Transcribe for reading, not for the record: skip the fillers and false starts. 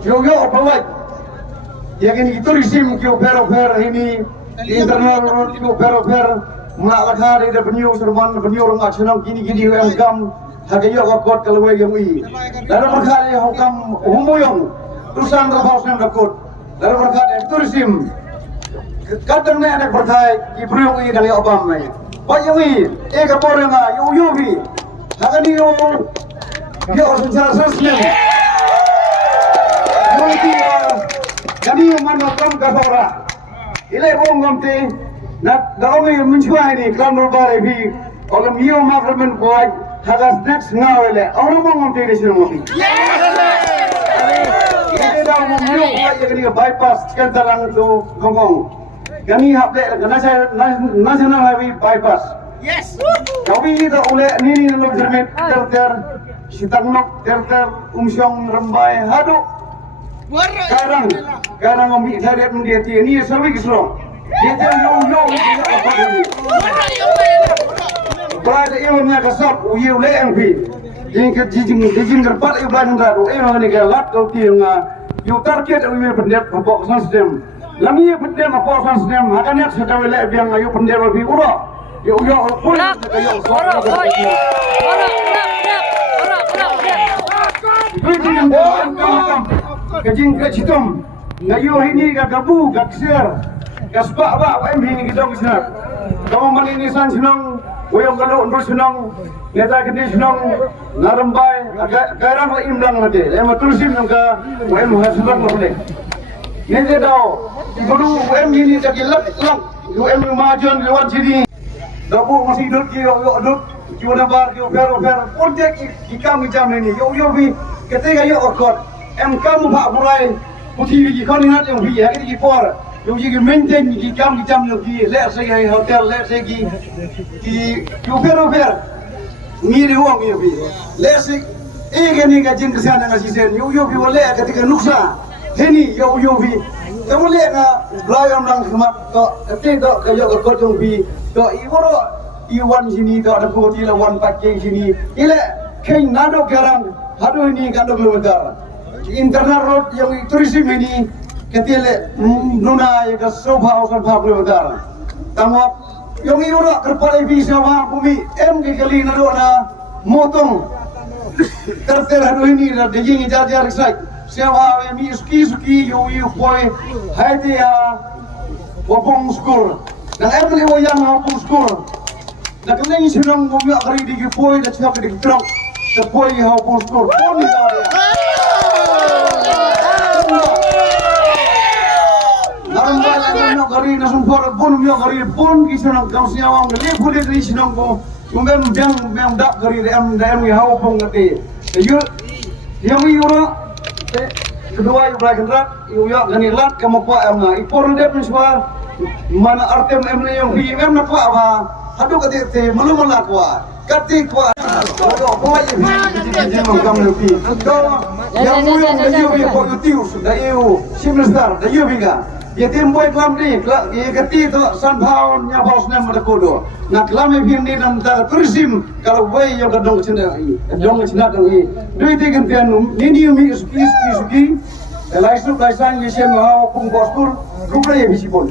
yo bawat yang ini tourism kyo pero ini internal road kyo pero melakar ida penyu serman penyu orang achnam kini yang kam hagayo akot kalwe yang ui dalam berkali hukam humuyong tusan rafasan dakot dalam berkali tourism kadang ada berkai ibrung ui dari obam mai payung ui kapor nga yo bi hagani yo secara sosial kami menonton kasora, ilai ngomti, nak kami mencuba ini kelam berbara bi, kalau mio makan kuat, hagas next ngawele, orang ngomti di sini ngomti. Kita dah mio kuat jadi bypass kantaran tu Hongkong. Kami hafle, national highway bypass. Yes. Kami itu oleh ni log jermit ter sitangnok ter umsyong rembai hadu. Karang ngomong dari dia ini sawi kisro. Dia yo. Berada iwan nya kasap uyu le ang pi. Jing kerpat iu belakang rado. Iwan ni galat kau tiang yu target uyu pendep pokok sistem. Lami pendep pokok sistem. Akan yak sekawe le biang ayu pendep lebih uro. Yo pun kayo suara. Kajing kacitom, ngayo ini kagabu, kaksir, kaspa ba, ini kita kisah. Kamu malinisan sinong, wayang kalau untuk sinong, neta kini sinong, narambay, karang la imlang nanti, ema tulisin nangka, wayang hasilak boleh. Nete daw, ibu wayang ini jadi lak, wayang majuan lewat sini. Dapu masih duduk, duduk, cuma bar, fer, projek ikam jam ini, yo bi, ketika yo akor. Kamu pak mulai putih di kau ingat yang bi, hari ini por, yang jadi maintain di jam yang bi, let segi hotel, let segi di fer, miri uang yang bi, let segi, ini kajian kesana ngasih sen, yo bi boleh ketika nuksa, ini yo bi, kamu lihat na belayam lang semat, ketika kau kau yang bi, iwan sini, ada putih lawan pakai sini, ile kain nado garang, hadu ini kandung luar. Internal road yang tourism ini ketile nuna yang kesoba usan pablo udara. Tamo yang iura kerpalai bisa wah bumi kali na motong terter hadu ini na dejing jar sai. Siapa yang suki yu boy haiti ya wapong skor. Na kali wayang wapong skor. Na kali sinong bumi akari di boy na siapa di truk. Boy wapong skor. Poni dia. Kari nasung por pun mio kari pun kisunang kau siawang le pun dari sinong ko mungkin biang dak kari dem wi hau pun ngati yo yang iura kedua iu belakang rat iu yo gani lat kamu kuat am ipor dem semua mana artem emne yang bi em na kuat ba hadu kati te malu mala kuat kati kuat do kuat ini kamu lebih do yang yang yo ko tiu sudah iu simstar da yo biga ya timboy kelam ni, ya keti tu sanbau nyabau senam ada kodo. Nak kelam yang ni dalam tourism kalau boy yang kadang cina dong ini. Dua tiga tian ni umi suki. Kalau isu kaisan ni saya mau pun boskur, rupa ya bisi pun.